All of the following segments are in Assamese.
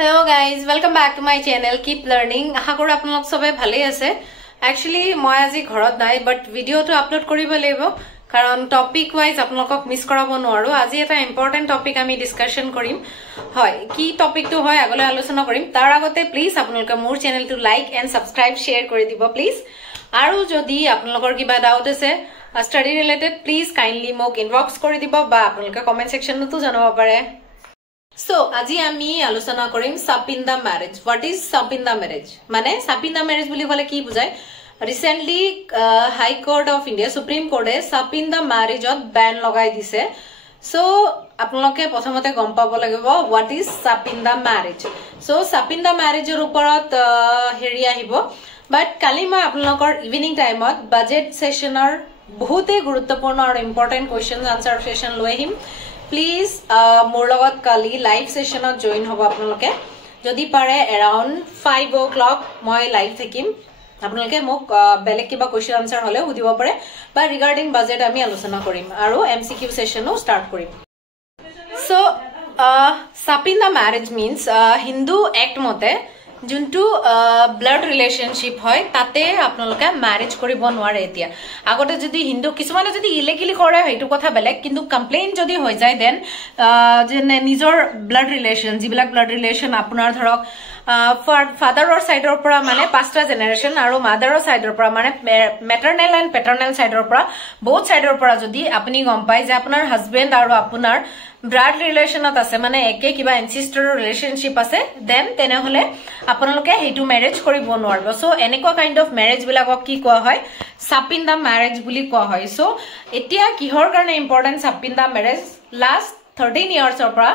Hello guys, welcome back to my channel. Keep learning. আশা কৰো আপোনালোক সবে ভালে আছে। Actually মই আজি ঘৰত নাই but ভিডিও তো আপলোড কৰিব লাগিব কাৰণ টপিক ওয়াইজ আপোনালোকক মিস কৰাব নোৱাৰো। আজি এটা ইম্পৰ্টেন্ট টপিক আমি ডিসকাশন কৰিম। হয়, কি টপিকটো হয় আগলৈ আলোচনা কৰিম। তাৰ আগতে প্লিজ আপোনালোকে মোৰ চেনেলটো লাইক এন্ড সাবস্ক্ৰাইব শেয়াৰ কৰি দিব প্লিজ। আৰু যদি আপোনালোকৰ কিবা ডাউট আছে স্টাডি ৰিলেটেড প্লিজ কাইন্ডলি মোক ইনবক্স কৰি দিব বা আপোনালোকে কমেন্ট সেকশনতো জনাব পাৰে। So, আজি আমি আলোচনা কৰিম sapinda marriage. What is sapinda marriage? মানে সাপিন্দা ম্যারেজ বুলি কলে কি বুজায়? Recently High Court of India Supreme Court এ সাপিন্দা ম্যারেজত ব্যান লগাই দিছে। So, আপোনালোকে প্ৰথমতে গম পাব লাগিব what is সাপিন্দা ম্যাৰেজ। So, সাপিন্দা ম্যাৰেজৰ ওপৰত হেৰি আহিব। But কালি মই আপোনালোকৰ ইভিনিং টাইমত বাজেট সেশনৰ বহুতে গুৰুত্বপূৰ্ণ আৰু ইম্পৰ্টেন্ট কোৱেশ্চন আনসাৰ সেশন লৈ আহিম। Please মোৰ লগত কালি লাইভ সেশনত জয়েন হ'ব আপোনালোকে যদি পাৰে around 5 o'clock মই লাইভ থাকিম আপোনালোকে মোক বেলেগ কিবা কোৱেশ্চন আনসাৰ হলে সুধিব পাৰে বা ৰিগাৰ্ডিং বাজেট আমি আলোচনা কৰিম আৰু MCQ সেশনো স্টাৰ্ট কৰিম সো সাপিন্দা ম্যাৰেজ মিন্স হিন্দু এক্ট মতে যোনটো ব্লাড ৰিলেশনশিপ হয় তাতে আপোনালোকে ম্যাৰেজ কৰিব নোৱাৰে এতিয়া আগতে যদি হিন্দু কিছুমানে যদি ইলিগেলি কৰে হেতু কথা বেলেগ কিন্তু কমপ্লেইন যদি হৈ যায় দেন যে নিজৰ ব্লাড ৰিলেশন যিবিলাক ব্লাড ৰিলেশন আপোনাৰ ধৰক ফাদাৰৰ সাইডৰ পৰা মানে পাঁচটা জেনাৰেশন আৰু মাদাৰৰ সাইডৰ পৰা মানে মেটাৰনেল এন্ড পেটাৰনেল সাইডৰ পৰা বহুত সাইডৰ পৰা যদি আপুনি গম পায় যে আপোনাৰ হাজবেন্ড আৰু আপোনাৰ ব্লাড ৰিলেশনত আছে মানে একে কিবা এনসিস্টাৰৰ ৰিলেশনশিপ আছে দেন তেনেহলে আপোনালোকে হেতু ম্যাৰেজ কৰিব নোৱাৰিব সো এনেকুৱা কাইন্ড অফ ম্যাৰেজ বিলাকক কি কোৱা হয় সাপিন্দা ম্যাৰেজ বুলি কোৱা হয় সো এতিয়া কিহৰ কাৰণে ইম্পৰ্টেন্ট সাপিন্দা ম্যাৰেজ লাষ্ট 13 ইয়াৰ্ছৰ পৰা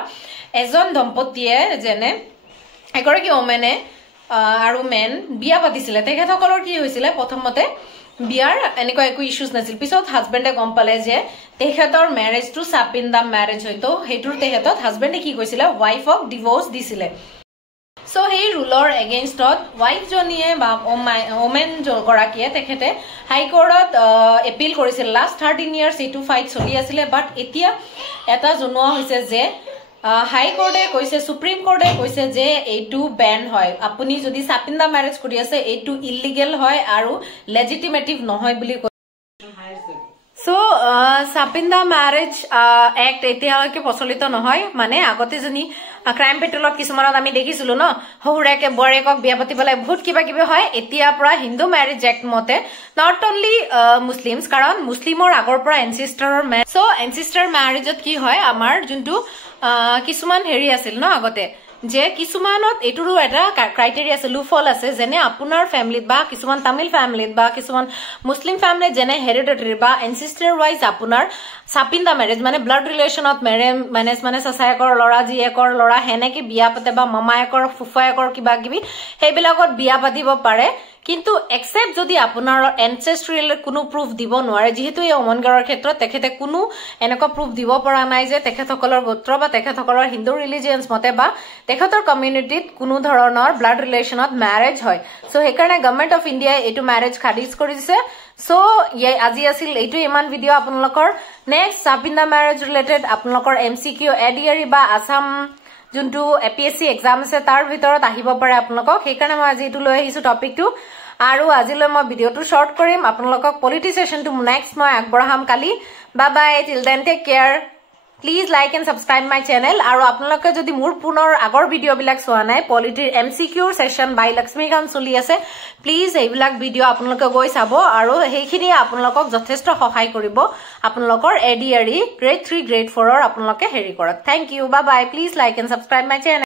এজন দম্পতিয়ে যেনে এগৰাকী ওমেনে আৰু মেন বিয়া পাতিছিলে তেখেতসকলৰ কি হৈছিলে প্ৰথমতে বিয়াৰ এনেকুৱা একো ইস্যুজ নাছিল পিছত হাজবেন্ডে গম পালে যে তেখেতৰ ম্যাৰেজটো সাপিন্দা ম্যাৰেজ হয়তো হেতুৰ তেখেতত হাজবেন্ডে কি কৈছিলে ওয়াইফক ডিভোৰ্স দিছিলে সো এই ৰুলৰ এগেইনষ্টত ওয়াইফ জনিয়ে বা ওমেন গৰাকীয়ে তেখেতে হাই কোৰ্টত এপিল কৰিছিল লাষ্ট 13 ইয়াৰ্স এটু ফাইট চলি আছিল বাট এতিয়া এটা জনোৱা হৈছে যে হাই কোৰ্টে কৈছে সুপ্ৰিম কোৰ্টে কৈছে যে এইটো ব্যান হয় আপুনি যদি সাপিন্দা ম্যাৰেজ কৰি আছে এইটো ইলিগেল হয় আৰু লেজিটিমেটিভ নহয় বুলি সো সাপিন্দা ম্যাৰেজ এক্ট এতিয়ালৈকে প্ৰচলিত নহয় মানে আগতে জনি ক্ৰাইম পেট্ৰলত কিছুমানত আমি দেখিছিলো ন হহুৰাকে বৰেকক বিয়া পাতিবলৈ বহুত কিবা কিবি হয় এতিয়া পৰা হিন্দু ম্যাৰেজ এক্ট মতে নট অনলি মুসলিমস কাৰণ মুসলিমৰ আগৰ পৰা এনসিস্টাৰৰ সো এনসিস্টাৰ ম্যাৰেজত কি হয় আমাৰ যোনটো কিছুমান হেৰি আছিল ন আগতে যে কিছুমানত এটুৰো এটা ক্ৰাইটেৰিয়া আছে লুফল আছে যেনে আপোনাৰ ফ্যামিলিত বা কিছুমান তামিল ফ্যামিলিত বা কিছুমান মুসলিম ফ্যামিলি যেনে হেৰিডিটাৰী বা এনসিস্টাৰ ওয়াইজ আপোনাৰ সাপিন্দা ম্যাৰেজ মানে ব্লাড ৰিলেশনত ম্যাৰেজ মানে সসায়কৰ লৰা জিয়েকৰ লৰা হেনেকে বিয়া পাতে বা মামায়কৰ ফুফায়কৰ কিবা কিবি হেবিলাকত বিয়া পাতিব পাৰে কিন্তু এক্সেপ্ট যদি আপোনাৰ এনসেস্ট্ৰিয়েল কোনো প্ৰুফ দিব নোৱাৰে যেহেতু এই অমনগাৰৰ ক্ষেত্ৰত তেখেতে কোনো এনেকুৱা প্ৰুফ দিব পৰা নাই যে তেখেতসকলৰ গোত্ৰ বা তেখেতসকলৰ হিন্দু ৰিলিজিয়নছ মতে বা তেখেতৰ কমিউনিটিত কোনো ধৰণৰ ব্লাড ৰিলেশনত ম্যাৰেজ হয় সো হেকাৰণে গভৰ্নমেন্ট অফ ইন্ডিয়া এটো ম্যাৰেজ খাৰিজ কৰিছে সো আজি আছিল এইটো ইমান ভিডিও আপোনালোকৰ নেক্সট সাপিন্দা ম্যাৰেজ ৰিলেটেড আপোনালোকৰ MCQ এডিআৰই বা আসাম যোনটো APSC এক্সাম আছে তাৰ ভিতৰত আহিব পাৰে আপোনালোকক সেইকাৰণে মই আজি এটো লৈ আহিছো টপিকটো আৰু আজিলৈ মই ভিডিওটো শৰ্ট কৰিম আপোনালোকক পলিটি সেশনটো নেক্সট মই আগবঢ়াম কালি bye bye till then take care please like and subscribe my channel আৰু আপোনালোকে যদি মোৰ পুনৰ আগৰ ভিডিও বিলাক চোৱা নাই পলিটিৰ MCQ সেশন বাই লক্ষ্মীকান্ত চলি আছে প্লিজ এইবিলাক ভিডিও আপোনালোকে গৈ চাব আৰু হেইখিনি আপোনালোকক যথেষ্ট সহায় কৰিব আপোনালোকৰ এডিআৰই গ্ৰেড 3 গ্ৰেড 4 ৰ আপোনালোকে হেৰি কৰক thank you bye bye please like and subscribe my channel